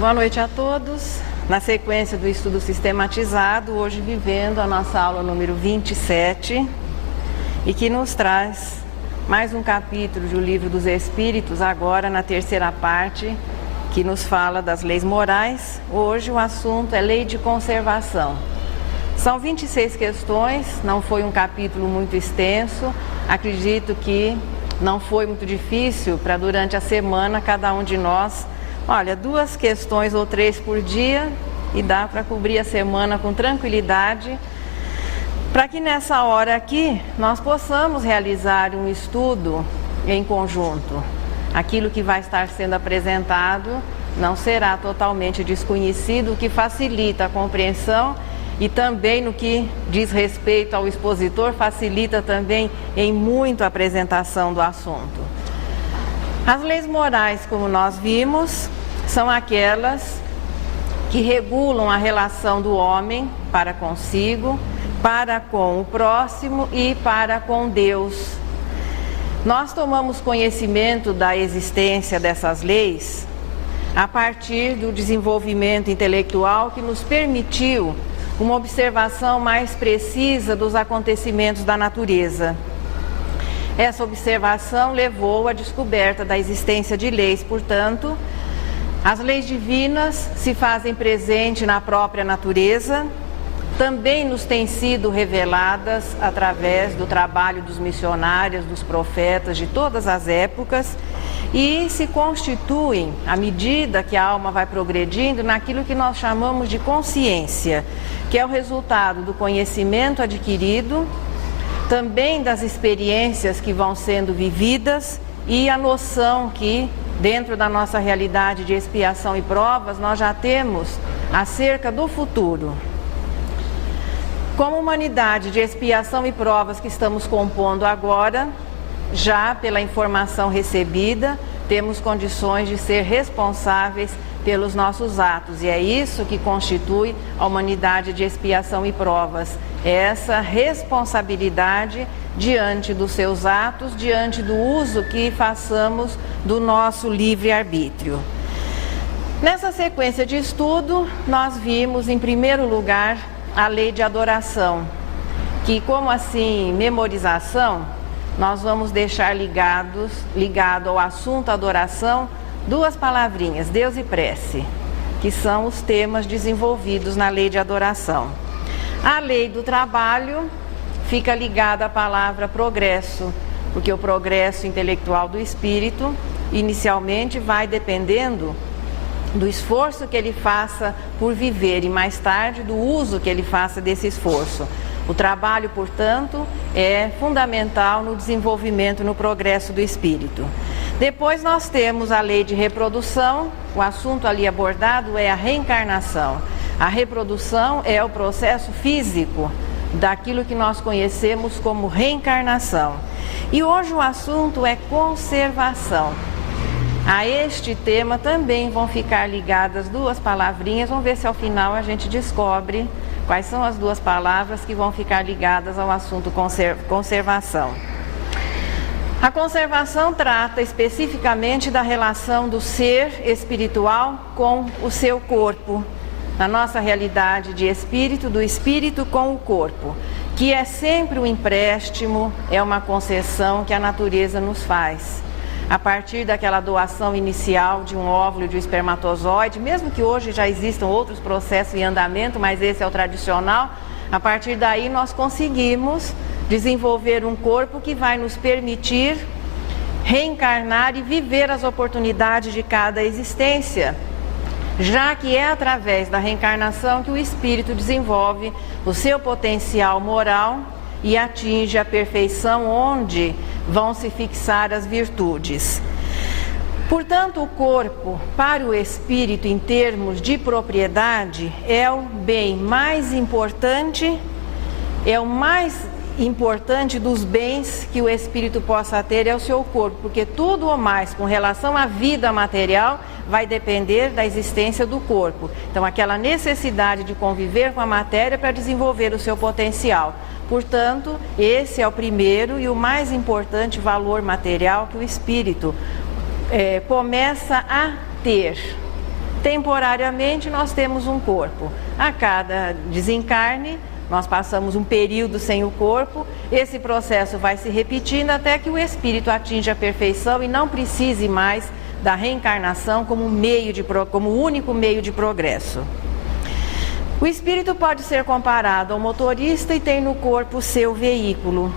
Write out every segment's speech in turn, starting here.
Boa noite a todos. Na sequência do estudo sistematizado, hoje vivendo a nossa aula número 27 e que nos traz mais um capítulo do Livro dos Espíritos, agora na terceira parte, que nos fala das leis morais. Hoje o assunto é lei de conservação. São 26 questões, não foi um capítulo muito extenso, acredito que não foi muito difícil para durante a semana cada um de nós, olha, 2 questões ou 3 por dia e dá para cobrir a semana com tranquilidade, para que nessa hora aqui nós possamos realizar um estudo em conjunto. Aquilo que vai estar sendo apresentado não será totalmente desconhecido, o que facilita a compreensão e também no que diz respeito ao expositor, facilita também em muito a apresentação do assunto. As leis morais, como nós vimos, são aquelas que regulam a relação do homem para consigo, para com o próximo e para com Deus. Nós tomamos conhecimento da existência dessas leis a partir do desenvolvimento intelectual que nos permitiu uma observação mais precisa dos acontecimentos da natureza. Essa observação levou à descoberta da existência de leis, portanto, as leis divinas se fazem presente na própria natureza, também nos têm sido reveladas através do trabalho dos missionários, dos profetas de todas as épocas e se constituem, à medida que a alma vai progredindo, naquilo que nós chamamos de consciência, que é o resultado do conhecimento adquirido, também das experiências que vão sendo vividas e a noção que, dentro da nossa realidade de expiação e provas, nós já temos acerca do futuro. Como humanidade de expiação e provas que estamos compondo agora, já pela informação recebida, temos condições de ser responsáveis pelos nossos atos. E é isso que constitui a humanidade de expiação e provas. Essa responsabilidade diante dos seus atos, diante do uso que façamos do nosso livre-arbítrio. Nessa sequência de estudo, nós vimos, em primeiro lugar, a lei de adoração, que como assim, memorização, nós vamos deixar ligado ao assunto adoração, 2 palavrinhas, Deus e prece, que são os temas desenvolvidos na lei de adoração. A lei do trabalho fica ligada à palavra progresso, porque o progresso intelectual do espírito, inicialmente, vai dependendo do esforço que ele faça por viver e mais tarde do uso que ele faça desse esforço. O trabalho, portanto, é fundamental no desenvolvimento, no progresso do espírito. Depois nós temos a lei de reprodução, o assunto ali abordado é a reencarnação. A reprodução é o processo físico daquilo que nós conhecemos como reencarnação. E hoje o assunto é conservação. A este tema também vão ficar ligadas 2 palavrinhas, vamos ver se ao final a gente descobre quais são as 2 palavras que vão ficar ligadas ao assunto conservação. A conservação trata especificamente da relação do ser espiritual com o seu corpo, na nossa realidade de espírito, do espírito com o corpo, que é sempre um empréstimo, é uma concessão que a natureza nos faz. A partir daquela doação inicial de um óvulo, de um espermatozoide, mesmo que hoje já existam outros processos em andamento, mas esse é o tradicional, a partir daí nós conseguimos desenvolver um corpo que vai nos permitir reencarnar e viver as oportunidades de cada existência, já que é através da reencarnação que o espírito desenvolve o seu potencial moral e atinge a perfeição onde vão se fixar as virtudes. Portanto, o corpo, para o espírito em termos de propriedade, é o bem mais importante, é o mais importante dos bens que o espírito possa ter é o seu corpo, porque tudo ou mais com relação à vida material vai depender da existência do corpo. Então, aquela necessidade de conviver com a matéria para desenvolver o seu potencial. Portanto, esse é o primeiro e o mais importante valor material que o espírito começa a ter. temporariamente nós temos um corpo. A cada desencarne, nós passamos um período sem o corpo, esse processo vai se repetindo até que o espírito atinja a perfeição e não precise mais da reencarnação como único meio de progresso. O espírito pode ser comparado ao motorista e tem no corpo o seu veículo.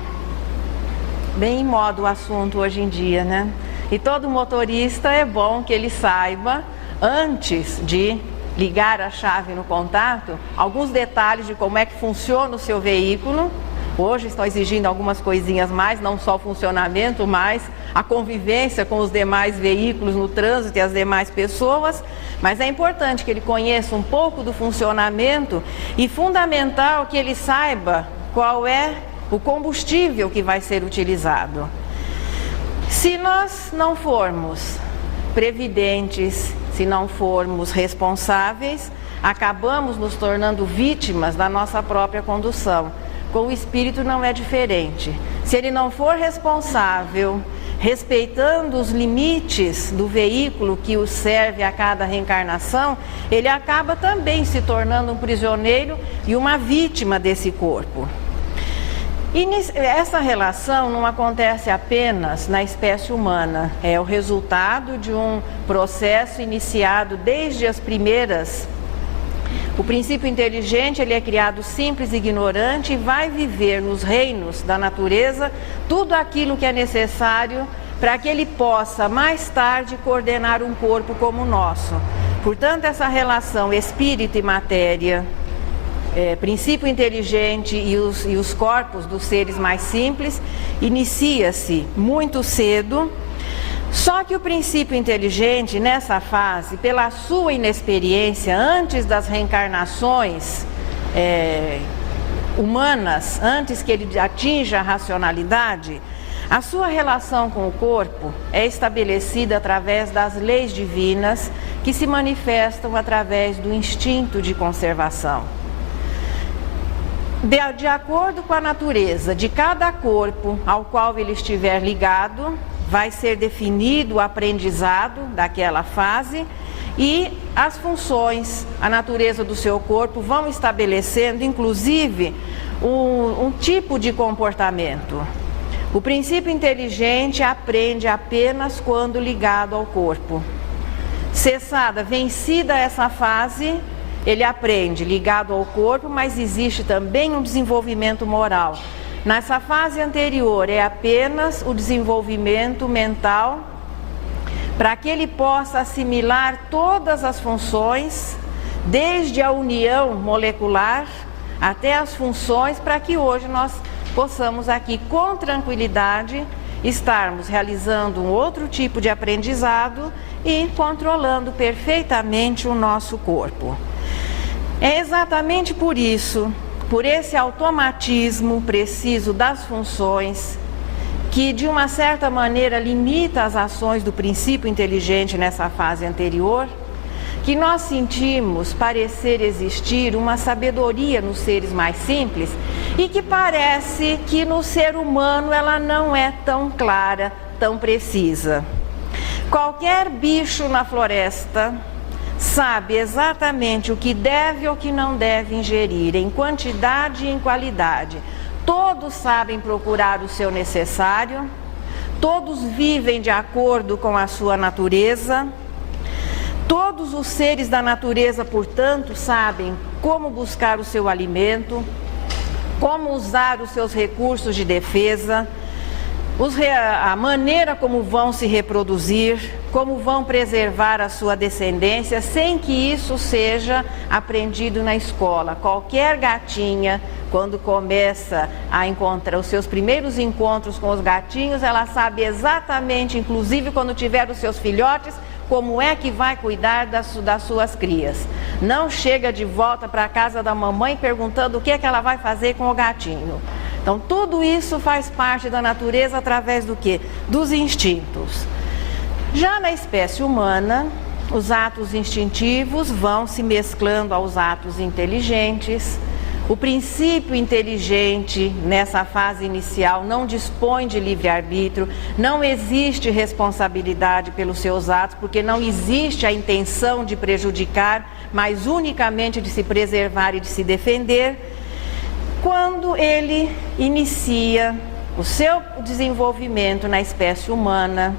Bem em moda o assunto hoje em dia, né? E todo motorista é bom que ele saiba, antes de ligar a chave no contato, alguns detalhes de como é que funciona o seu veículo. Hoje estão exigindo algumas coisinhas mais, não só o funcionamento, mas a convivência com os demais veículos no trânsito e as demais pessoas. Mas é importante que ele conheça um pouco do funcionamento e fundamental que ele saiba qual é o combustível que vai ser utilizado. Se nós não formos previdentes, se não formos responsáveis, acabamos nos tornando vítimas da nossa própria condução. Com o espírito não é diferente. Se ele não for responsável, respeitando os limites do veículo que o serve a cada reencarnação, ele acaba também se tornando um prisioneiro e uma vítima desse corpo. E essa relação não acontece apenas na espécie humana, é o resultado de um processo iniciado desde as primeiras. O princípio inteligente, ele é criado simples e ignorante e vai viver nos reinos da natureza tudo aquilo que é necessário para que ele possa mais tarde coordenar um corpo como o nosso. Portanto, essa relação espírito e matéria, princípio inteligente e os corpos dos seres mais simples, inicia-se muito cedo. Só que o princípio inteligente, nessa fase, pela sua inexperiência, antes das reencarnações humanas, antes que ele atinja a racionalidade, a sua relação com o corpo é estabelecida através das leis divinas que se manifestam através do instinto de conservação. De acordo com a natureza de cada corpo ao qual ele estiver ligado, vai ser definido o aprendizado daquela fase e as funções, a natureza do seu corpo vão estabelecendo, inclusive, um tipo de comportamento. O princípio inteligente aprende apenas quando ligado ao corpo. Cessada, vencida essa fase, ele aprende ligado ao corpo, mas existe também um desenvolvimento moral. Nessa fase anterior é apenas o desenvolvimento mental para que ele possa assimilar todas as funções, desde a união molecular até as funções, para que hoje nós possamos aqui com tranquilidade estarmos realizando um outro tipo de aprendizado e controlando perfeitamente o nosso corpo. É exatamente por isso, por esse automatismo preciso das funções, que de uma certa maneira limita as ações do princípio inteligente nessa fase anterior, que nós sentimos parecer existir uma sabedoria nos seres mais simples e que parece que no ser humano ela não é tão clara, tão precisa. Qualquer bicho na floresta sabe exatamente o que deve ou que não deve ingerir, em quantidade e em qualidade. Todos sabem procurar o seu necessário, todos vivem de acordo com a sua natureza. Todos os seres da natureza, portanto, sabem como buscar o seu alimento, como usar os seus recursos de defesa, a maneira como vão se reproduzir, como vão preservar a sua descendência, sem que isso seja aprendido na escola. Qualquer gatinha, quando começa a encontrar os seus primeiros encontros com os gatinhos, ela sabe exatamente, inclusive quando tiver os seus filhotes, como é que vai cuidar das suas crias. Não chega de volta para a casa da mamãe perguntando o que é que ela vai fazer com o gatinho. Então, tudo isso faz parte da natureza através do quê? Dos instintos. Já na espécie humana, os atos instintivos vão se mesclando aos atos inteligentes, O princípio inteligente, nessa fase inicial, não dispõe de livre-arbítrio, não existe responsabilidade pelos seus atos, porque não existe a intenção de prejudicar, mas unicamente de se preservar e de se defender. Quando ele inicia o seu desenvolvimento na espécie humana,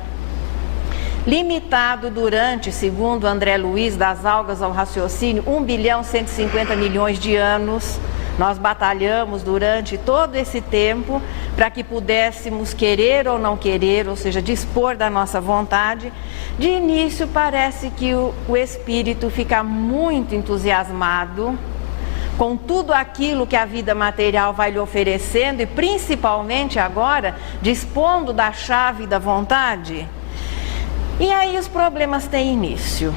limitado durante, segundo André Luiz, das algas ao raciocínio, 1.150.000.000 de anos. Nós batalhamos durante todo esse tempo para que pudéssemos querer ou não querer, ou seja, dispor da nossa vontade. De início parece que o espírito fica muito entusiasmado com tudo aquilo que a vida material vai lhe oferecendo e principalmente agora dispondo da chave da vontade. E aí os problemas têm início.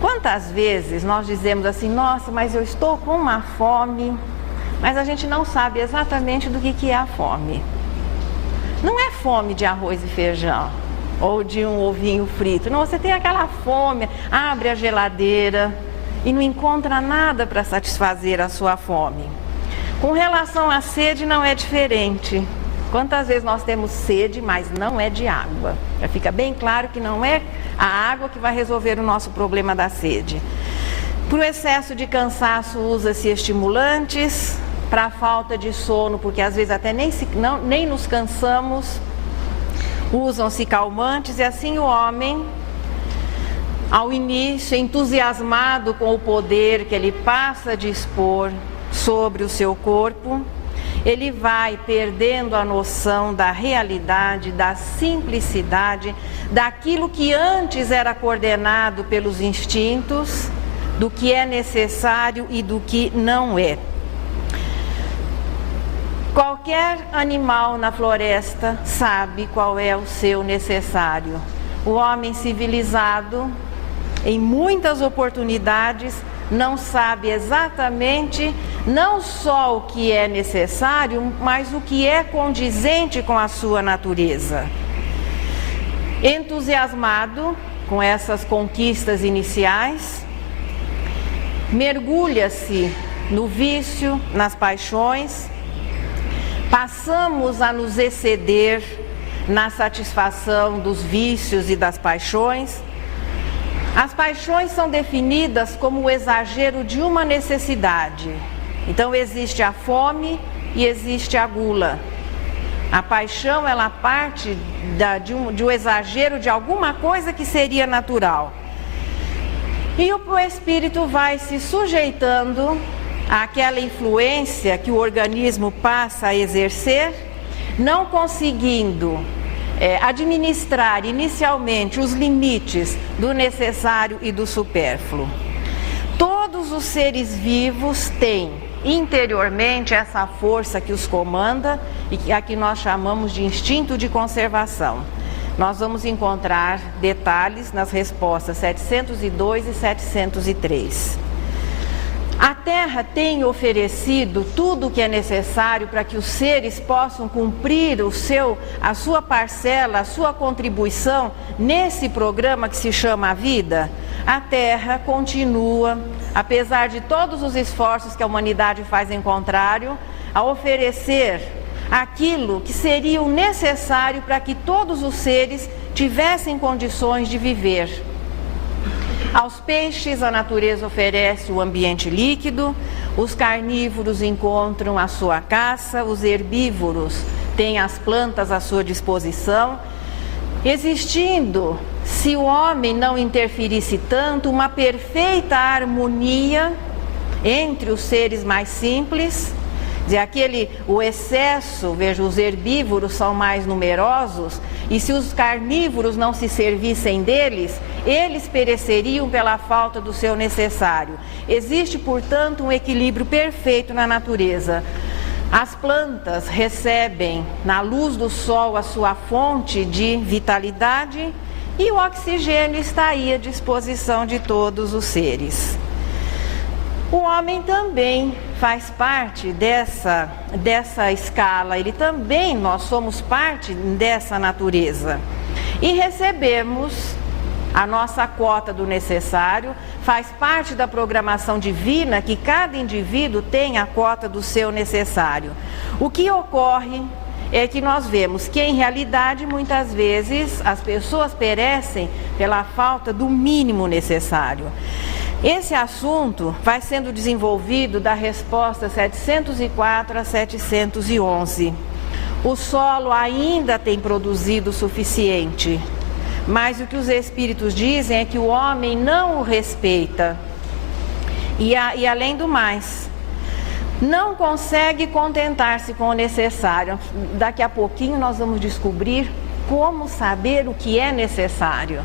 Quantas vezes nós dizemos assim, nossa, mas eu estou com uma fome, mas a gente não sabe exatamente do que é a fome. Não é fome de arroz e feijão, ou de um ovinho frito. Não, você tem aquela fome, abre a geladeira e não encontra nada para satisfazer a sua fome. Com relação à sede não é diferente. Quantas vezes nós temos sede, mas não é de água. Já fica bem claro que não é a água que vai resolver o nosso problema da sede. Para o excesso de cansaço usa-se estimulantes, para a falta de sono, porque às vezes até nem nos cansamos, usam-se calmantes, e assim o homem, ao início, entusiasmado com o poder que ele passa a dispor sobre o seu corpo, ele vai perdendo a noção da realidade, da simplicidade, daquilo que antes era coordenado pelos instintos, do que é necessário e do que não é. Qualquer animal na floresta sabe qual é o seu necessário. O homem civilizado, em muitas oportunidades, não sabe exatamente não só o que é necessário, mas o que é condizente com a sua natureza. Entusiasmado com essas conquistas iniciais, mergulha-se no vício, nas paixões, passamos a nos exceder na satisfação dos vícios e das paixões. As paixões são definidas como o exagero de uma necessidade. Então existe a fome e existe a gula. A paixão, ela parte de um exagero de alguma coisa que seria natural. E o espírito vai se sujeitando àquela influência que o organismo passa a exercer, não conseguindo administrar inicialmente os limites do necessário e do supérfluo. Todos os seres vivos têm interiormente essa força que os comanda e que a que nós chamamos de instinto de conservação. Nós vamos encontrar detalhes nas respostas 702 e 703. A Terra tem oferecido tudo o que é necessário para que os seres possam cumprir a sua parcela, a sua contribuição nesse programa que se chama a vida. A Terra continua, apesar de todos os esforços que a humanidade faz em contrário, a oferecer aquilo que seria o necessário para que todos os seres tivessem condições de viver. Aos peixes, a natureza oferece o ambiente líquido, os carnívoros encontram a sua caça, os herbívoros têm as plantas à sua disposição, existindo, se o homem não interferisse tanto, uma perfeita harmonia entre os seres mais simples. O excesso, veja, os herbívoros são mais numerosos, e se os carnívoros não se servissem deles, eles pereceriam pela falta do seu necessário. Existe, portanto, um equilíbrio perfeito na natureza. As plantas recebem na luz do sol a sua fonte de vitalidade e o oxigênio está aí à disposição de todos os seres. O homem também faz parte dessa escala, nós somos parte dessa natureza. E recebemos a nossa cota do necessário, faz parte da programação divina que cada indivíduo tem a cota do seu necessário. O que ocorre é que nós vemos que, em realidade, muitas vezes as pessoas perecem pela falta do mínimo necessário. Esse assunto vai sendo desenvolvido da resposta 704 a 711. O solo ainda tem produzido o suficiente, mas o que os espíritos dizem é que o homem não o respeita. E além do mais, não consegue contentar-se com o necessário. Daqui a pouquinho nós vamos descobrir como saber o que é necessário.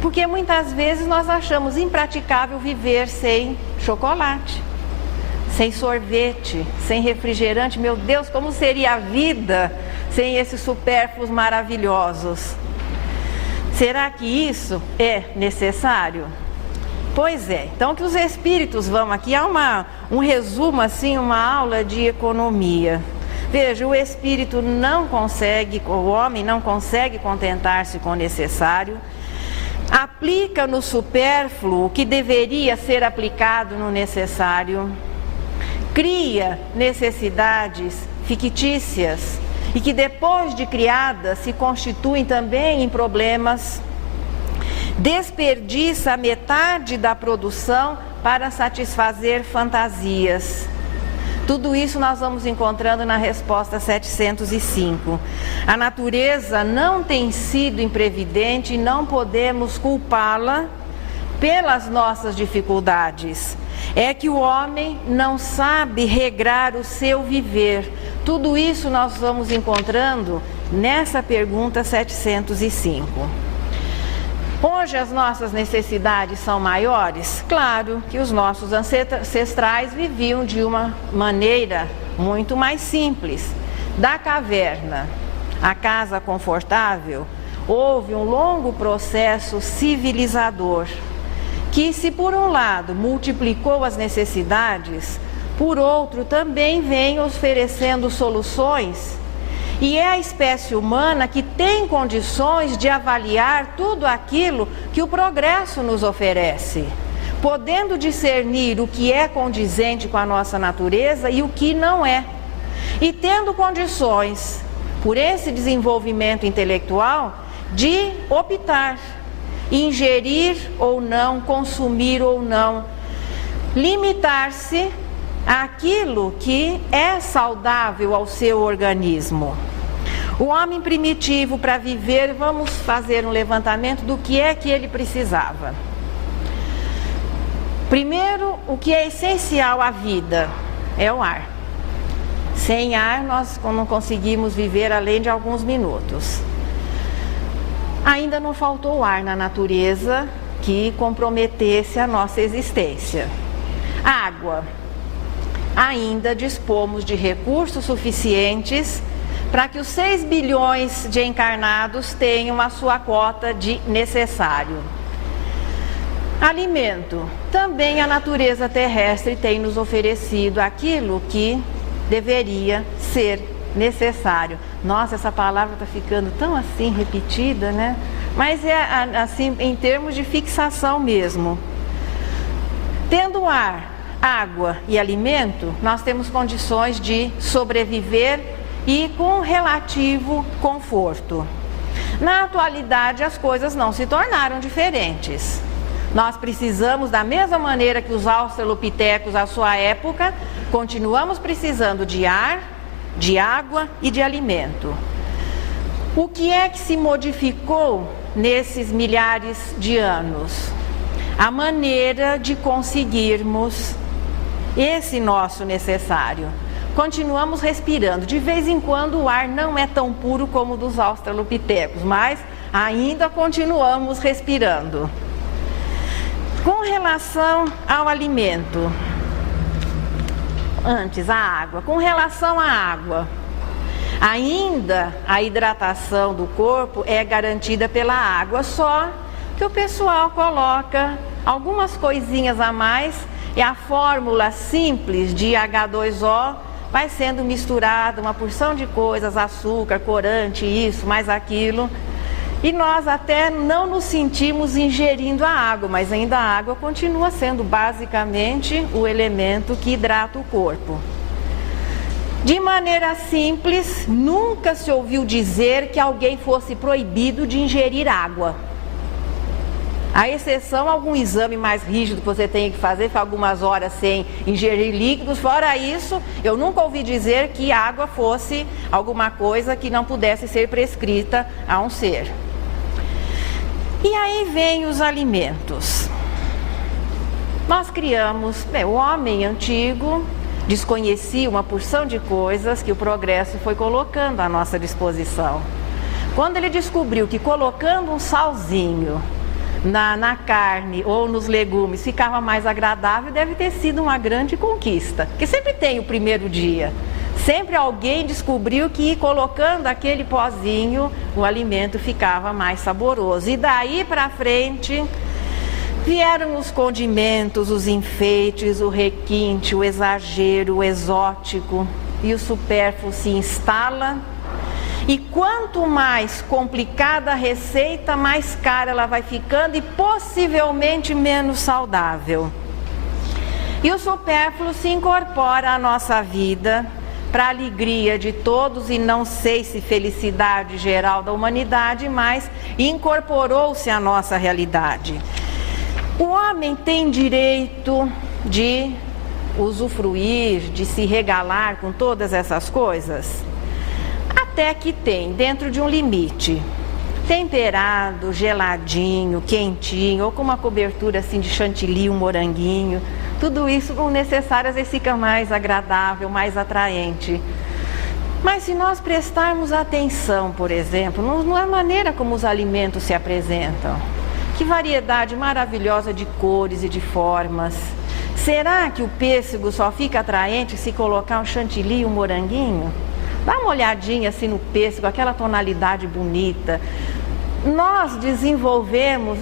Porque muitas vezes nós achamos impraticável viver sem chocolate, sem sorvete, sem refrigerante. Meu Deus, como seria a vida sem esses supérfluos maravilhosos? Será que isso é necessário? Pois é, então que os espíritos vão aqui, há um resumo assim, uma aula de economia. Veja, o espírito não consegue, o homem não consegue contentar-se com o necessário, aplica no supérfluo o que deveria ser aplicado no necessário, cria necessidades fictícias e que depois de criadas se constituem também em problemas, desperdiça a metade da produção para satisfazer fantasias. Tudo isso nós vamos encontrando na resposta 705. A natureza não tem sido imprevidente e não podemos culpá-la pelas nossas dificuldades. É que o homem não sabe regrar o seu viver. Tudo isso nós vamos encontrando nessa pergunta 705. Hoje as nossas necessidades são maiores? Claro que os nossos ancestrais viviam de uma maneira muito mais simples. Da caverna à casa confortável, houve um longo processo civilizador, que, se por um lado multiplicou as necessidades, por outro também vem oferecendo soluções. E é a espécie humana que tem condições de avaliar tudo aquilo que o progresso nos oferece, podendo discernir o que é condizente com a nossa natureza e o que não é. E tendo condições, por esse desenvolvimento intelectual, de optar, ingerir ou não, consumir ou não, limitar-se àquilo que é saudável ao seu organismo. O homem primitivo, para viver, vamos fazer um levantamento do que é que ele precisava. Primeiro, o que é essencial à vida é o ar. Sem ar, nós não conseguimos viver além de alguns minutos. Ainda não faltou ar na natureza que comprometesse a nossa existência. Água. Ainda dispomos de recursos suficientes para que os 6 bilhões de encarnados tenham a sua cota de necessário. Alimento. Também a natureza terrestre tem nos oferecido aquilo que deveria ser necessário. Nossa, essa palavra está ficando tão assim repetida, né? Mas é assim em termos de fixação mesmo. Tendo ar, água e alimento, nós temos condições de sobreviver e com relativo conforto. Na atualidade, as coisas não se tornaram diferentes. Nós precisamos, da mesma maneira que os australopitecos à sua época, continuamos precisando de ar, de água e de alimento. O que é que se modificou nesses milhares de anos? A maneira de conseguirmos esse nosso necessário. Continuamos respirando. De vez em quando o ar não é tão puro como o dos australopitecos, mas ainda continuamos respirando. Com relação ao alimento, antes a água. Com relação à água, ainda a hidratação do corpo é garantida pela água, só que o pessoal coloca algumas coisinhas a mais e a fórmula simples de H2O vai sendo misturada, uma porção de coisas, açúcar, corante, isso, mais aquilo, E nós até não nos sentimos ingerindo a água, mas ainda a água continua sendo basicamente o elemento que hidrata o corpo. De maneira simples, nunca se ouviu dizer que alguém fosse proibido de ingerir água. A exceção, algum exame mais rígido que você tenha que fazer, ficar algumas horas sem ingerir líquidos. Fora isso, eu nunca ouvi dizer que água fosse alguma coisa que não pudesse ser prescrita a um ser. E aí vem os alimentos. Nós criamos, o homem antigo desconhecia uma porção de coisas que o progresso foi colocando à nossa disposição. Quando ele descobriu que colocando um salzinho na carne ou nos legumes ficava mais agradável, deve ter sido uma grande conquista. Porque sempre tem o primeiro dia. Sempre alguém descobriu que colocando aquele pozinho, o alimento ficava mais saboroso. E daí para frente vieram os condimentos, os enfeites, o requinte, o exagero, o exótico, e o supérfluo se instala. E quanto mais complicada a receita, mais cara ela vai ficando e possivelmente menos saudável. E o supérfluo se incorpora à nossa vida para a alegria de todos e não sei se felicidade geral da humanidade, mas incorporou-se à nossa realidade. O homem tem direito de usufruir, de se regalar com todas essas coisas? Até que tem, dentro de um limite. Temperado, geladinho, quentinho, ou com uma cobertura assim de chantilly, um moranguinho. Tudo isso não necessário, às vezes fica mais agradável, mais atraente. Mas se nós prestarmos atenção, por exemplo, na maneira como os alimentos se apresentam, que variedade maravilhosa de cores e de formas. Será que o pêssego só fica atraente se colocar um chantilly e um moranguinho? Dá uma olhadinha assim no pêssego, aquela tonalidade bonita. Nós desenvolvemos,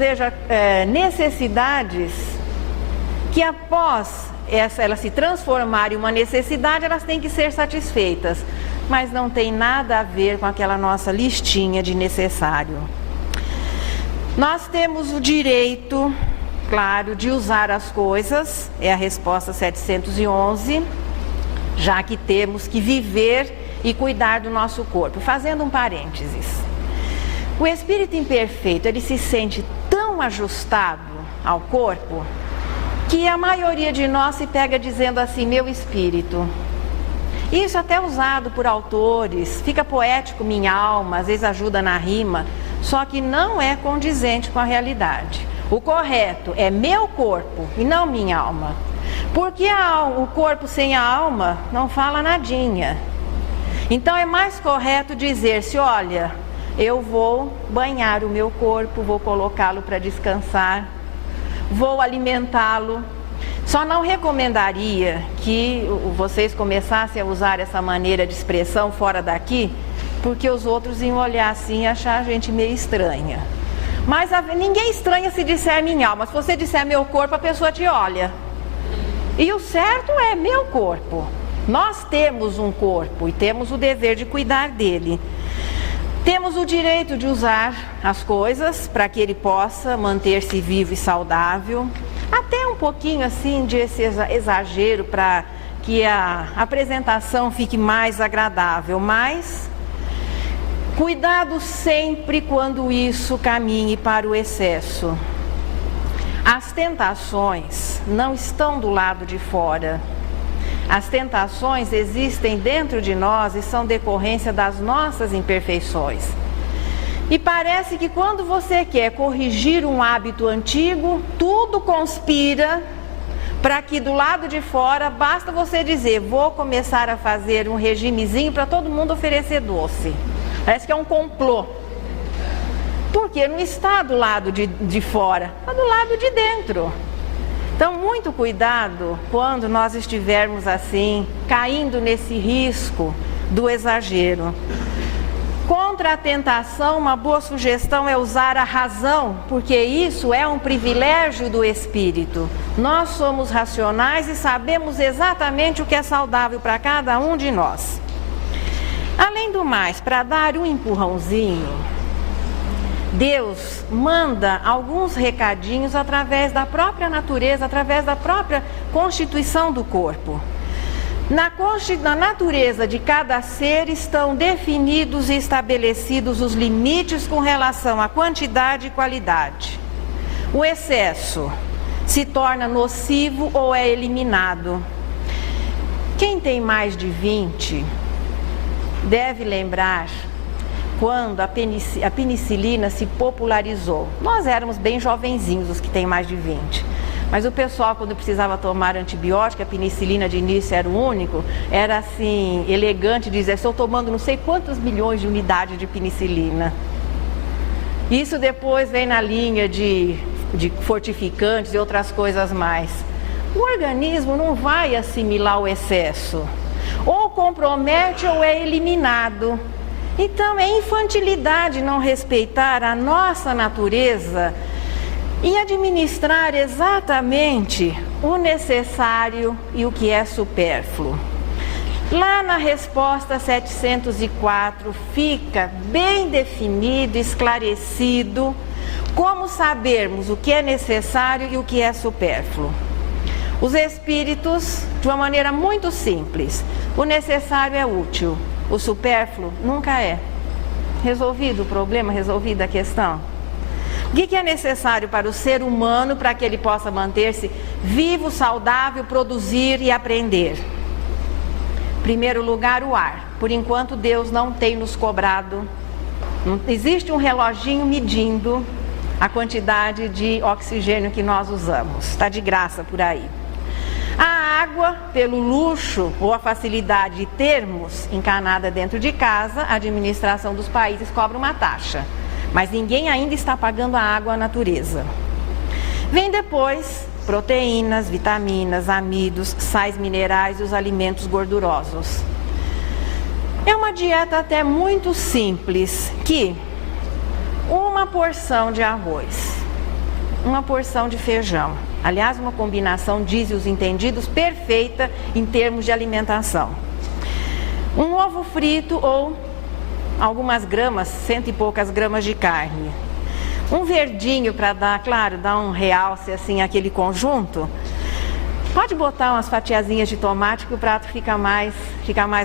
necessidades que após elas se transformarem em uma necessidade, elas têm que ser satisfeitas. Mas não tem nada a ver com aquela nossa listinha de necessário. Nós temos o direito, claro, de usar as coisas, é a resposta 711, já que temos que viver e cuidar do nosso corpo. Fazendo um parênteses, o espírito imperfeito, ele se sente tão ajustado ao corpo, que a maioria de nós se pega dizendo assim, meu espírito. Isso até usado por autores, fica poético, minha alma, às vezes ajuda na rima, só que não é condizente com a realidade. O correto é meu corpo e não minha alma. Porque o corpo sem a alma não fala nadinha. Então é mais correto dizer-se, olha, eu vou banhar o meu corpo, vou colocá-lo para descansar, vou alimentá-lo. Só não recomendaria que vocês começassem a usar essa maneira de expressão fora daqui, porque os outros iam olhar assim e achar a gente meio estranha. Mas ninguém estranha se disser minha alma. Se você disser meu corpo, a pessoa te olha. E o certo é meu corpo. Nós temos um corpo e temos o dever de cuidar dele. Temos o direito de usar as coisas para que ele possa manter-se vivo e saudável. Até um pouquinho assim de esse exagero para que a apresentação fique mais agradável. Mas cuidado sempre quando isso caminhe para o excesso. As tentações não estão do lado de fora. As tentações existem dentro de nós e são decorrência das nossas imperfeições. E parece que quando você quer corrigir um hábito antigo, tudo conspira para que do lado de fora, basta você dizer, vou começar a fazer um regimezinho para todo mundo oferecer doce. Parece que é um complô. Porque não está do lado de fora, está do lado de dentro. Então, muito cuidado quando nós estivermos assim, caindo nesse risco do exagero. Contra a tentação, uma boa sugestão é usar a razão, porque isso é um privilégio do espírito. Nós somos racionais e sabemos exatamente o que é saudável para cada um de nós. Além do mais, para dar um empurrãozinho, Deus manda alguns recadinhos através da própria natureza, através da própria constituição do corpo. Na natureza de cada ser estão definidos e estabelecidos os limites com relação à quantidade e qualidade. O excesso se torna nocivo ou é eliminado. Quem tem mais de 20 deve lembrar quando a penicilina se popularizou. Nós éramos bem jovenzinhos, os que têm mais de 20. Mas o pessoal, quando precisava tomar antibiótico, a penicilina de início era o único, era assim, elegante dizer, estou tomando não sei quantos milhões de unidades de penicilina. Isso depois vem na linha de fortificantes e outras coisas mais. O organismo não vai assimilar o excesso. Ou compromete ou é eliminado. Então é infantilidade não respeitar a nossa natureza e administrar exatamente o necessário e o que é supérfluo. Lá na resposta 704 fica bem definido, esclarecido, como sabermos o que é necessário e o que é supérfluo. Os espíritos, de uma maneira muito simples, o necessário é útil, o supérfluo nunca é. Resolvido o problema, resolvida a questão. O que é necessário para o ser humano para que ele possa manter-se vivo, saudável, produzir e aprender? Em primeiro lugar, o ar. Por enquanto, Deus não tem nos cobrado. Não existe um reloginho medindo a quantidade de oxigênio que nós usamos. Está de graça por aí. A água, pelo luxo ou a facilidade de termos encanada dentro de casa, a administração dos países cobra uma taxa. Mas ninguém ainda está pagando a água à natureza. Vem depois proteínas, vitaminas, amidos, sais minerais e os alimentos gordurosos. É uma dieta até muito simples, que uma porção de arroz, uma porção de feijão. Aliás, uma combinação, dizem os entendidos, perfeita em termos de alimentação. Um ovo frito ou algumas gramas, 100 e poucas gramas de carne. Um verdinho para dar, claro, dar um realce assim, aquele conjunto. Pode botar umas fatiazinhas de tomate que o prato fica mais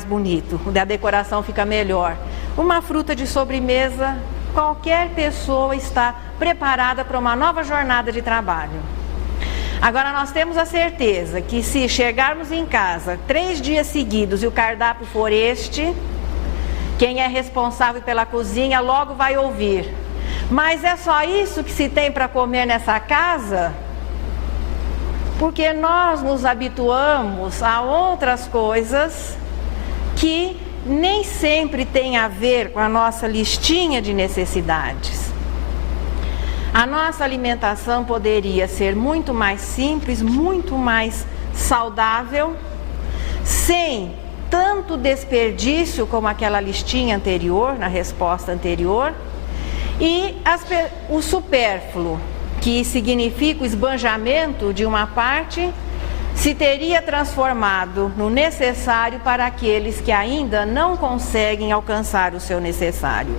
bonito, a decoração fica melhor. Uma fruta de sobremesa, qualquer pessoa está preparada para uma nova jornada de trabalho. Agora nós temos a certeza que se chegarmos em casa 3 dias seguidos e o cardápio for este, quem é responsável pela cozinha logo vai ouvir: mas é só isso que se tem para comer nessa casa? Porque nós nos habituamos a outras coisas que nem sempre têm a ver com a nossa listinha de necessidades. A nossa alimentação poderia ser muito mais simples, muito mais saudável, sem tanto desperdício como aquela listinha anterior, na resposta anterior, e o supérfluo, que significa o esbanjamento de uma parte, se teria transformado no necessário para aqueles que ainda não conseguem alcançar o seu necessário.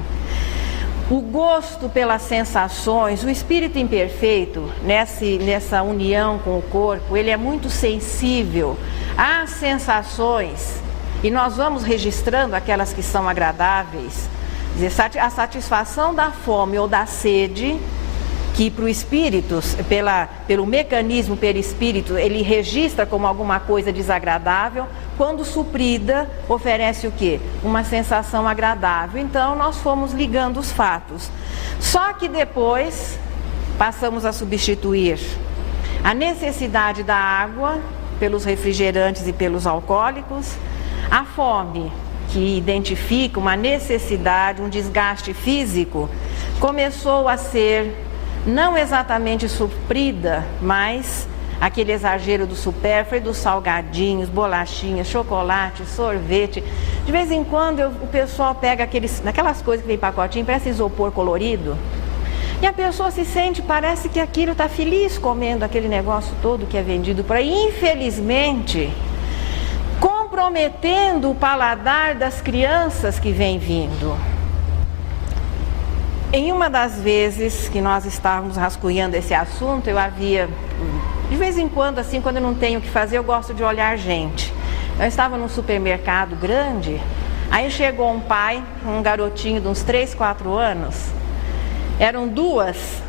O gosto pelas sensações, o espírito imperfeito, nessa união com o corpo, ele é muito sensível às sensações, e nós vamos registrando aquelas que são agradáveis. A satisfação da fome ou da sede, que para o espírito, pelo mecanismo perispírito, ele registra como alguma coisa desagradável, quando suprida, oferece o quê? Uma sensação agradável. Então, nós fomos ligando os fatos. Só que depois, passamos a substituir a necessidade da água pelos refrigerantes e pelos alcoólicos, a fome, que identifica uma necessidade, um desgaste físico, começou a ser não exatamente suprida, mas aquele exagero do supérfluo e dos salgadinhos, bolachinhas, chocolate, sorvete. De vez em quando o pessoal pega aquelas coisas que vem em pacotinho, parece isopor colorido, e a pessoa se sente, parece que aquilo está feliz comendo aquele negócio todo que é vendido por aí. Infelizmente, comprometendo o paladar das crianças que vêm vindo. Em uma das vezes que nós estávamos rascunhando esse assunto, eu havia, de vez em quando, assim, quando eu não tenho o que fazer, eu gosto de olhar gente. Eu estava num supermercado grande, aí chegou um pai, um garotinho de uns 3, 4 anos. Eram duas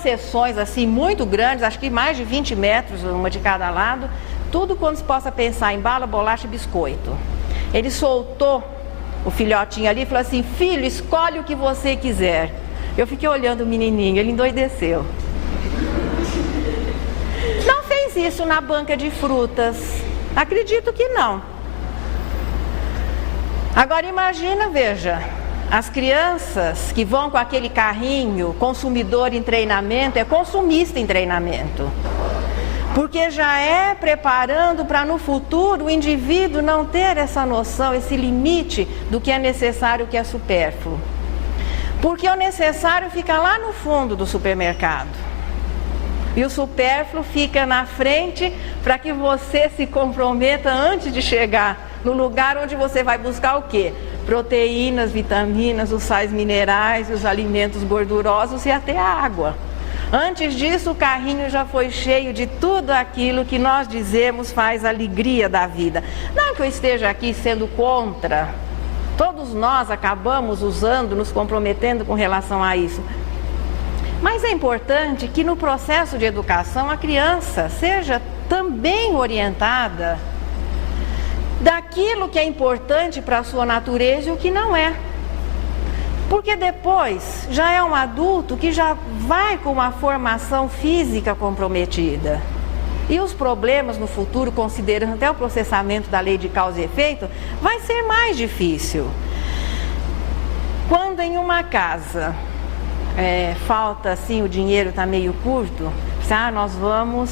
seções assim muito grandes, acho que mais de 20 metros, uma de cada lado, tudo quando se possa pensar em bala, bolacha e biscoito. Ele soltou o filhotinho ali e falou assim: filho, escolhe o que você quiser. Eu fiquei olhando o menininho, ele endoideceu. Não fez isso na banca de frutas? Acredito que não. Agora imagina, veja, as crianças que vão com aquele carrinho, consumidor em treinamento, é consumista em treinamento. Porque já é preparando para no futuro o indivíduo não ter essa noção, esse limite do que é necessário e o que é supérfluo. Porque o necessário fica lá no fundo do supermercado. E o supérfluo fica na frente para que você se comprometa antes de chegar no lugar onde você vai buscar o quê? Proteínas, vitaminas, os sais minerais, os alimentos gordurosos e até a água. Antes disso, o carrinho já foi cheio de tudo aquilo que nós dizemos faz a alegria da vida. Não que eu esteja aqui sendo contra. Todos nós acabamos usando, nos comprometendo com relação a isso. Mas é importante que no processo de educação a criança seja também orientada daquilo que é importante para a sua natureza e o que não é. Porque depois já é um adulto que já vai com uma formação física comprometida. E os problemas no futuro, considerando até o processamento da lei de causa e efeito, vai ser mais difícil. Quando em uma casa falta assim, o dinheiro está meio curto, nós vamos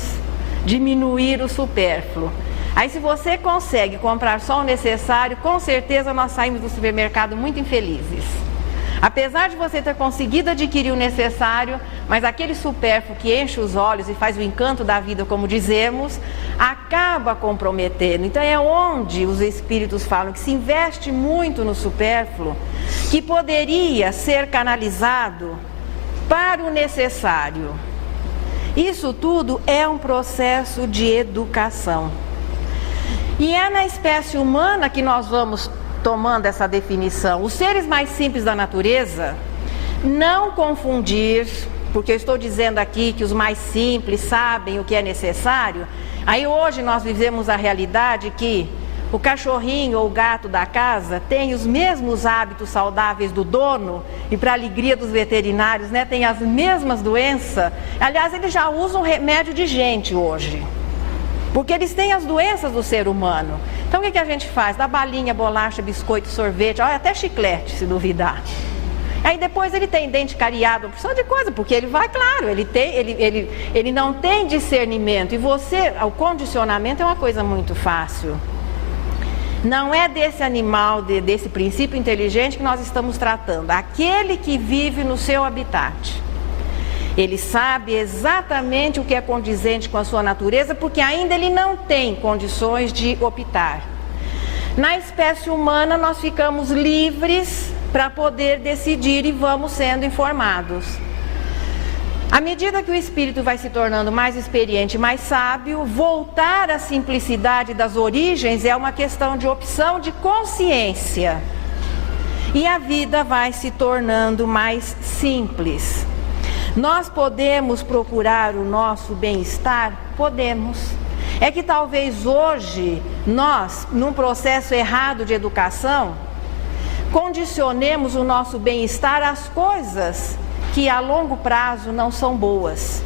diminuir o supérfluo. Aí se você consegue comprar só o necessário, com certeza nós saímos do supermercado muito infelizes. Apesar de você ter conseguido adquirir o necessário, mas aquele supérfluo que enche os olhos e faz o encanto da vida, como dizemos, acaba comprometendo. Então é onde os espíritos falam que se investe muito no supérfluo, que poderia ser canalizado para o necessário. Isso tudo é um processo de educação. E é na espécie humana que nós vamos tomando essa definição. Os seres mais simples da natureza, não confundir, porque eu estou dizendo aqui que os mais simples sabem o que é necessário. Aí hoje nós vivemos a realidade que o cachorrinho ou o gato da casa tem os mesmos hábitos saudáveis do dono e para a alegria dos veterinários, né, tem as mesmas doenças. Aliás, eles já usam remédio de gente hoje. Porque eles têm as doenças do ser humano. Então o que a gente faz? Dá balinha, bolacha, biscoito, sorvete, olha, até chiclete, se duvidar. Aí depois ele tem dente cariado, uma porção de coisa, porque ele vai, claro, ele não tem discernimento. E você, o condicionamento é uma coisa muito fácil. Não é desse animal, desse princípio inteligente que nós estamos tratando. Aquele que vive no seu habitat. Ele sabe exatamente o que é condizente com a sua natureza, porque ainda ele não tem condições de optar. Na espécie humana, nós ficamos livres para poder decidir e vamos sendo informados. À medida que o espírito vai se tornando mais experiente, mais sábio, voltar à simplicidade das origens é uma questão de opção de consciência. E a vida vai se tornando mais simples. Nós podemos procurar o nosso bem-estar? Podemos. É que talvez hoje nós, num processo errado de educação, condicionemos o nosso bem-estar às coisas que a longo prazo não são boas.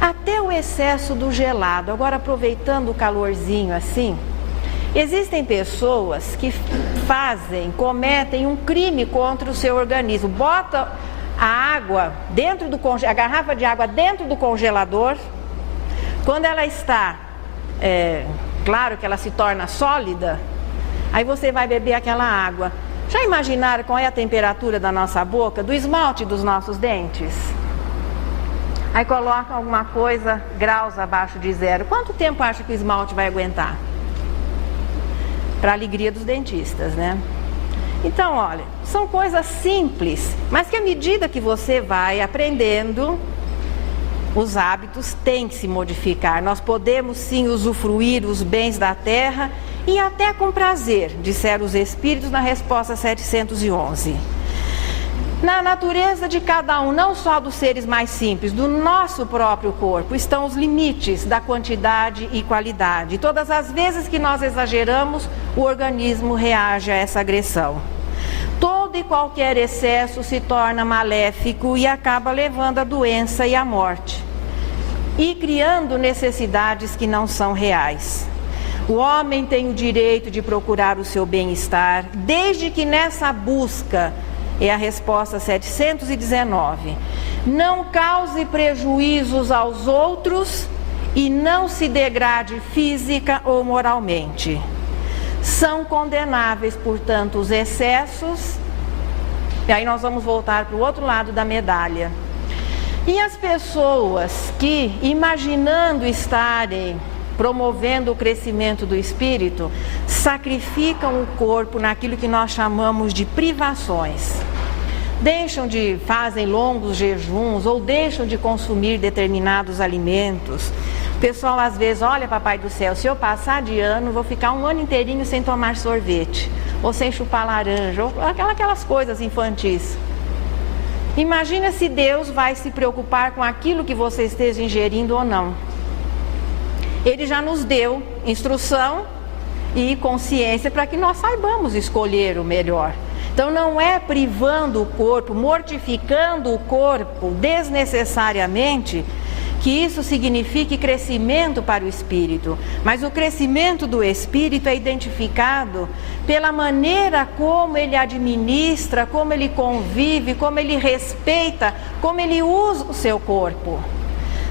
Até o excesso do gelado. Agora, aproveitando o calorzinho assim, existem pessoas que cometem um crime contra o seu organismo. Bota a água a garrafa de água dentro do congelador. Quando ela está, claro que ela se torna sólida, aí você vai beber aquela água. Já imaginaram qual é a temperatura da nossa boca, do esmalte dos nossos dentes? Aí colocam alguma coisa, graus abaixo de 0. Quanto tempo acha que o esmalte vai aguentar? Para a alegria dos dentistas, né? Então, olha, são coisas simples, mas que à medida que você vai aprendendo, os hábitos têm que se modificar. Nós podemos sim usufruir os bens da terra e até com prazer, disseram os Espíritos na resposta 711. Na natureza de cada um, não só dos seres mais simples, do nosso próprio corpo, estão os limites da quantidade e qualidade. Todas as vezes que nós exageramos, o organismo reage a essa agressão. Todo e qualquer excesso se torna maléfico e acaba levando à doença e à morte, e criando necessidades que não são reais. O homem tem o direito de procurar o seu bem-estar, desde que nessa busca, é a resposta 719, não cause prejuízos aos outros e não se degrade física ou moralmente. São condenáveis, portanto, os excessos. E aí nós vamos voltar para o outro lado da medalha. E as pessoas que, imaginando estarem promovendo o crescimento do espírito, sacrificam o corpo naquilo que nós chamamos de privações. Fazem longos jejuns ou deixam de consumir determinados alimentos. O pessoal às vezes, olha, papai do céu, se eu passar de ano, vou ficar um ano inteirinho sem tomar sorvete, ou sem chupar laranja, ou aquelas coisas infantis. Imagina se Deus vai se preocupar com aquilo que você esteja ingerindo ou não. Ele já nos deu instrução e consciência para que nós saibamos escolher o melhor. Então não é privando o corpo, mortificando o corpo desnecessariamente, que isso signifique crescimento para o espírito. Mas o crescimento do espírito é identificado pela maneira como ele administra, como ele convive, como ele respeita, como ele usa o seu corpo,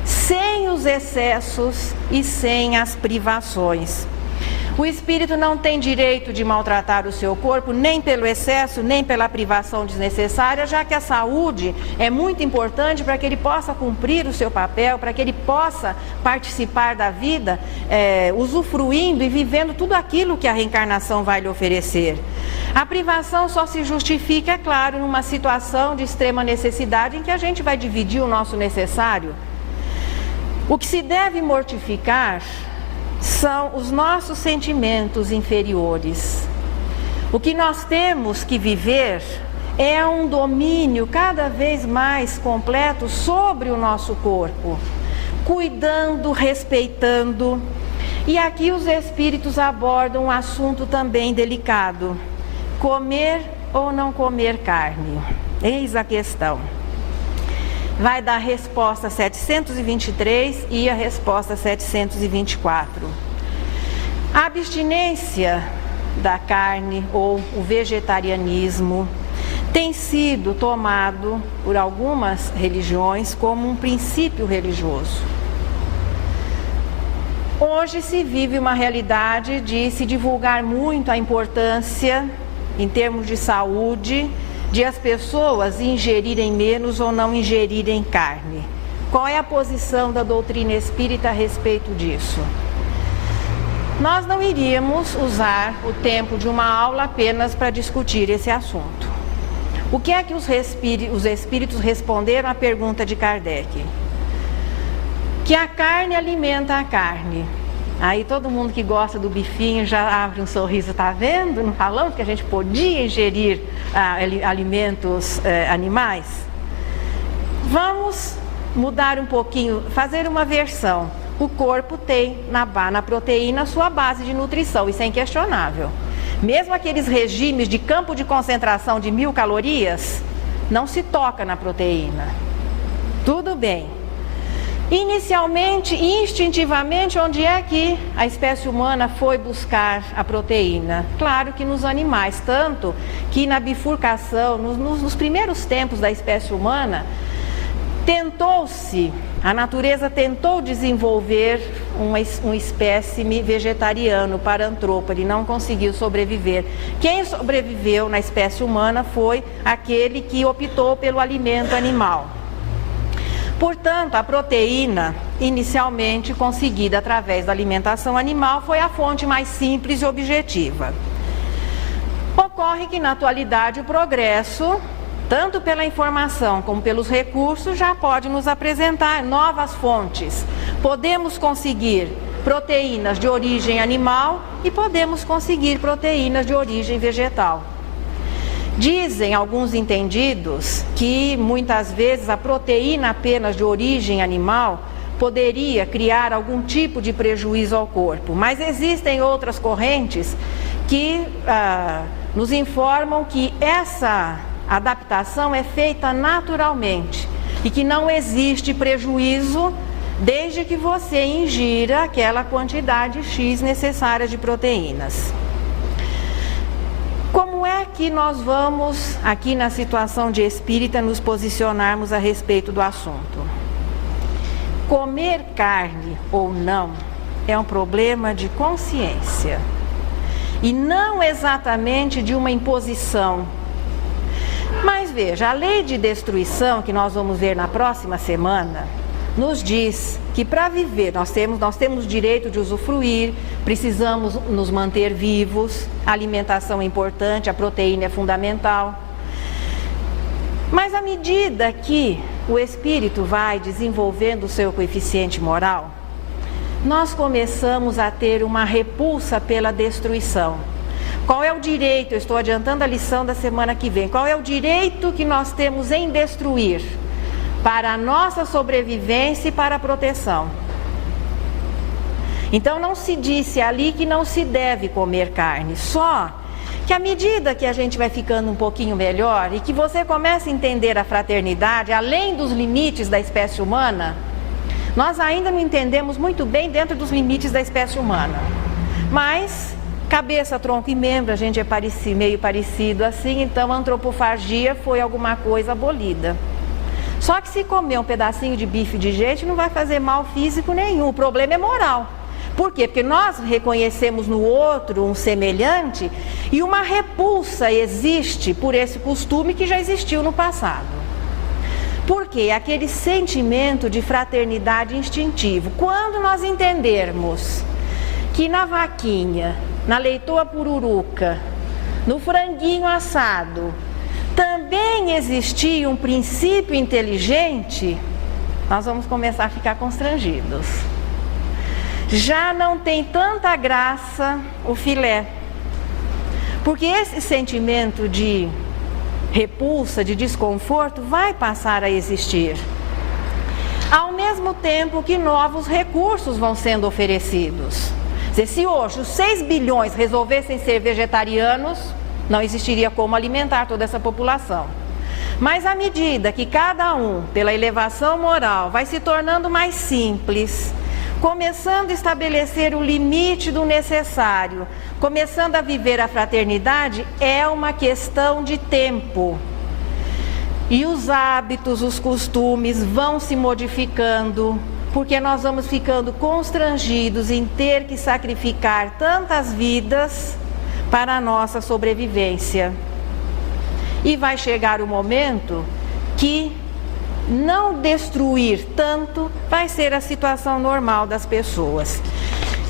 sem os excessos e sem as privações. O espírito não tem direito de maltratar o seu corpo, nem pelo excesso, nem pela privação desnecessária, já que a saúde é muito importante para que ele possa cumprir o seu papel, para que ele possa participar da vida, usufruindo e vivendo tudo aquilo que a reencarnação vai lhe oferecer. A privação só se justifica, é claro, numa situação de extrema necessidade em que a gente vai dividir o nosso necessário. O que se deve mortificar são os nossos sentimentos inferiores. O que nós temos que viver é um domínio cada vez mais completo sobre o nosso corpo, cuidando, respeitando. E aqui os espíritos abordam um assunto também delicado: comer ou não comer carne. Eis a questão. Vai dar a resposta 723 e a resposta 724. A abstinência da carne ou o vegetarianismo tem sido tomado por algumas religiões como um princípio religioso. Hoje se vive uma realidade de se divulgar muito a importância, em termos de saúde, de as pessoas ingerirem menos ou não ingerirem carne. Qual é a posição da doutrina espírita a respeito disso? Nós não iríamos usar o tempo de uma aula apenas para discutir esse assunto. O que é que os espíritos responderam à pergunta de Kardec? Que a carne alimenta a carne. Aí todo mundo que gosta do bifinho já abre um sorriso, tá vendo? Não falamos que a gente podia ingerir alimentos animais? Vamos mudar um pouquinho, fazer uma versão. O corpo tem na proteína sua base de nutrição, isso é inquestionável. Mesmo aqueles regimes de campo de concentração de 1000 calorias, não se toca na proteína. Tudo bem. Inicialmente, instintivamente, onde é que a espécie humana foi buscar a proteína? Claro que nos animais, tanto que na bifurcação, nos primeiros tempos da espécie humana, a natureza tentou desenvolver um espécime vegetariano, parantrópode, não conseguiu sobreviver. Quem sobreviveu na espécie humana foi aquele que optou pelo alimento animal. Portanto, a proteína, inicialmente conseguida através da alimentação animal, foi a fonte mais simples e objetiva. Ocorre Ocorre que na atualidade o progresso, tanto pela informação como pelos recursos, já pode nos apresentar novas fontes. Podemos conseguir proteínas de origem animal e podemos conseguir proteínas de origem vegetal. Dizem alguns entendidos que muitas vezes a proteína apenas de origem animal poderia criar algum tipo de prejuízo ao corpo, mas existem outras correntes que nos informam que essa adaptação é feita naturalmente e que não existe prejuízo desde que você ingira aquela quantidade X necessária de proteínas. Como é que nós vamos, aqui na situação de espírita, nos posicionarmos a respeito do assunto? Comer carne ou não é um problema de consciência e não exatamente de uma imposição. Mas veja, a lei de destruição, que nós vamos ver na próxima semana, nos diz que para viver nós temos direito de usufruir, precisamos nos manter vivos, a alimentação é importante, a proteína é fundamental. Mas à medida que o espírito vai desenvolvendo o seu coeficiente moral, nós começamos a ter uma repulsa pela destruição. Qual é o direito? Eu estou adiantando a lição da semana que vem. Qual é o direito que nós temos em destruir para a nossa sobrevivência e para a proteção? Então não se disse ali que não se deve comer carne, só que à medida que a gente vai ficando um pouquinho melhor e que você começa a entender a fraternidade, além dos limites da espécie humana, nós ainda não entendemos muito bem dentro dos limites da espécie humana. Mas cabeça, tronco e membro, a gente é meio parecido assim, então a antropofagia foi alguma coisa abolida. Só que se comer um pedacinho de bife de gente não vai fazer mal físico nenhum, o problema é moral. Por quê? Porque nós reconhecemos no outro um semelhante e uma repulsa existe por esse costume que já existiu no passado. Por quê? Aquele sentimento de fraternidade instintivo. Quando nós entendermos que na vaquinha, na leitoa pururuca, no franguinho assado, também existia um princípio inteligente, nós vamos começar a ficar constrangidos. Já não tem tanta graça o filé, porque esse sentimento de repulsa, de desconforto, vai passar a existir. Ao mesmo tempo que novos recursos vão sendo oferecidos. Se hoje os 6 bilhões resolvessem ser vegetarianos, não existiria como alimentar toda essa população. Mas à medida que cada um, pela elevação moral, vai se tornando mais simples, começando a estabelecer o limite do necessário, começando a viver a fraternidade, é uma questão de tempo. E os hábitos, os costumes vão se modificando, porque nós vamos ficando constrangidos em ter que sacrificar tantas vidas para a nossa sobrevivência. E vai chegar o momento que não destruir tanto vai ser a situação normal das pessoas.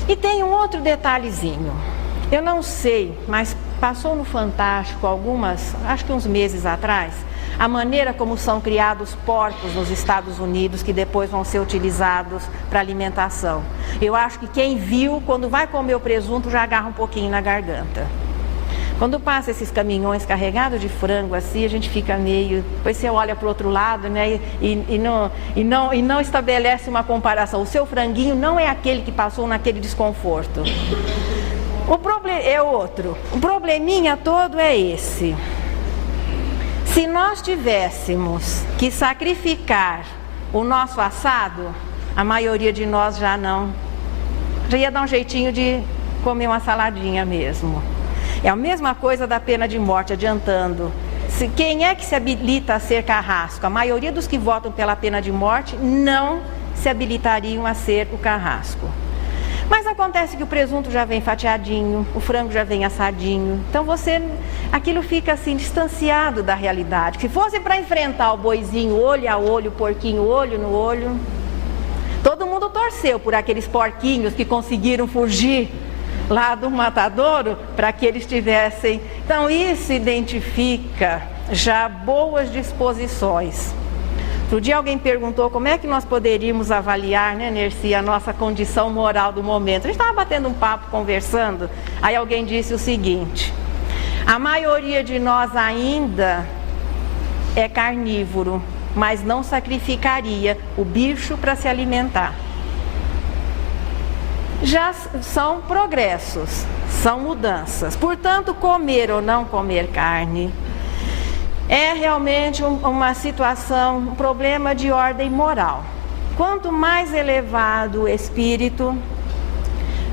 E tem um outro detalhezinho. Eu não sei, mas passou no Fantástico acho que uns meses atrás, a maneira como são criados porcos nos Estados Unidos, que depois vão ser utilizados para alimentação. Eu acho que quem viu, quando vai comer o presunto, já agarra um pouquinho na garganta. Quando passa esses caminhões carregados de frango assim, a gente fica meio... Depois você olha para o outro lado, né, e não estabelece uma comparação. O seu franguinho não é aquele que passou naquele desconforto. O problema é outro. O probleminha todo é esse. Se nós tivéssemos que sacrificar o nosso assado, a maioria de nós já ia dar um jeitinho de comer uma saladinha mesmo. É a mesma coisa da pena de morte, adiantando. Quem é que se habilita a ser carrasco? A maioria dos que votam pela pena de morte não se habilitariam a ser o carrasco. Mas acontece que o presunto já vem fatiadinho, o frango já vem assadinho. Então aquilo fica assim distanciado da realidade. Se fosse para enfrentar o boizinho olho a olho, o porquinho olho no olho, todo mundo torceu por aqueles porquinhos que conseguiram fugir lá do matadouro para que eles tivessem. Então isso identifica já boas disposições. Outro dia alguém perguntou como é que nós poderíamos avaliar, né, Nercy, a nossa condição moral do momento. A gente estava batendo um papo, conversando, aí alguém disse o seguinte: a maioria de nós ainda é carnívoro, mas não sacrificaria o bicho para se alimentar. Já são progressos, são mudanças. Portanto, comer ou não comer carne é realmente uma situação, um problema de ordem moral. Quanto mais elevado o espírito,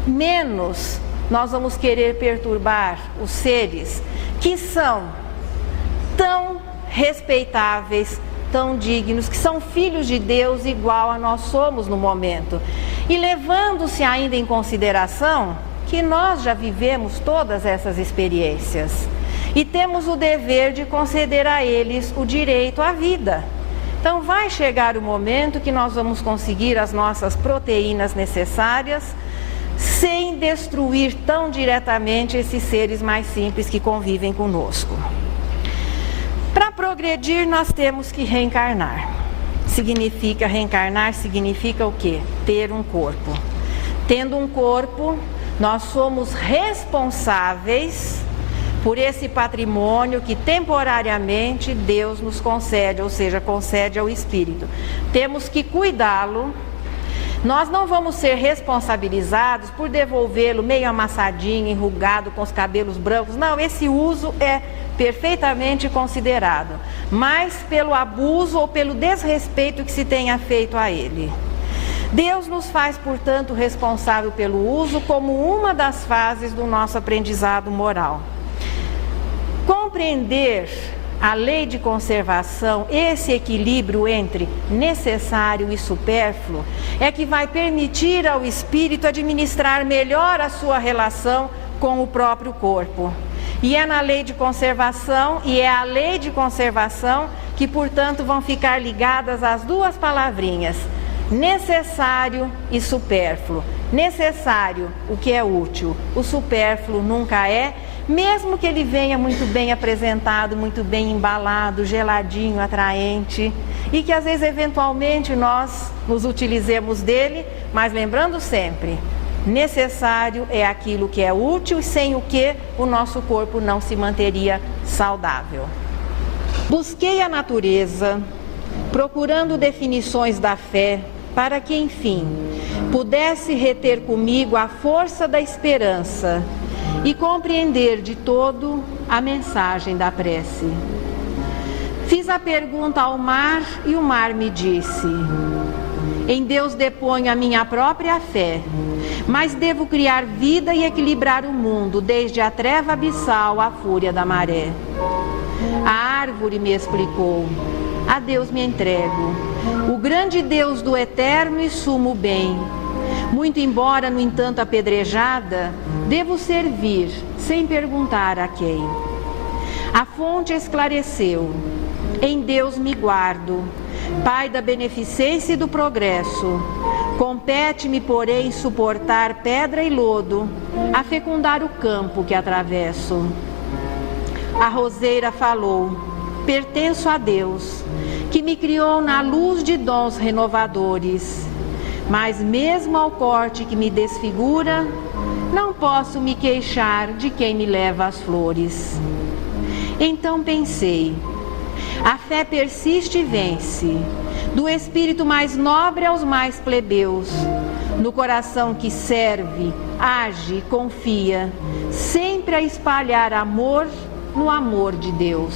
menos nós vamos querer perturbar os seres que são tão respeitáveis, tão dignos, que são filhos de Deus igual a nós somos no momento. E levando-se ainda em consideração que nós já vivemos todas essas experiências e temos o dever de conceder a eles o direito à vida. Então vai chegar o momento que nós vamos conseguir as nossas proteínas necessárias sem destruir tão diretamente esses seres mais simples que convivem conosco. Para progredir, nós temos que reencarnar. Reencarnar significa o quê? Ter um corpo. Tendo um corpo, nós somos responsáveis por esse patrimônio que temporariamente Deus nos concede, ou seja, concede ao espírito. Temos que cuidá-lo. Nós não vamos ser responsabilizados por devolvê-lo meio amassadinho, enrugado, com os cabelos brancos. Não, esse uso é perfeitamente considerado, mas pelo abuso ou pelo desrespeito que se tenha feito a ele. Deus nos faz, portanto, responsável pelo uso como uma das fases do nosso aprendizado moral. Compreender a lei de conservação, esse equilíbrio entre necessário e supérfluo, é que vai permitir ao espírito administrar melhor a sua relação com o próprio corpo. E é na lei de conservação, e é a lei de conservação que, portanto, vão ficar ligadas as duas palavrinhas: necessário e supérfluo. Necessário, o que é útil; o supérfluo nunca é, mesmo que ele venha muito bem apresentado, muito bem embalado, geladinho, atraente, e que às vezes eventualmente nós nos utilizemos dele, mas lembrando sempre: necessário é aquilo que é útil, sem o que o nosso corpo não se manteria saudável. Busquei a natureza, procurando definições da fé, para que, enfim, pudesse reter comigo a força da esperança e compreender de todo a mensagem da prece. Fiz a pergunta ao mar e o mar me disse: em Deus deponho a minha própria fé, mas devo criar vida e equilibrar o mundo, desde a treva abissal à fúria da maré. A árvore me explicou: a Deus me entrego, o grande Deus do eterno e sumo bem. Muito embora, no entanto, apedrejada, devo servir, sem perguntar a quem. A fonte esclareceu: em Deus me guardo, Pai da beneficência e do progresso. Compete-me, porém, suportar pedra e lodo, a fecundar o campo que atravesso. A roseira falou: pertenço a Deus, que me criou na luz de dons renovadores. Mas mesmo ao corte que me desfigura, não posso me queixar de quem me leva as flores. Então pensei: a fé persiste e vence, do espírito mais nobre aos mais plebeus, no coração que serve, age, confia, sempre a espalhar amor no amor de Deus.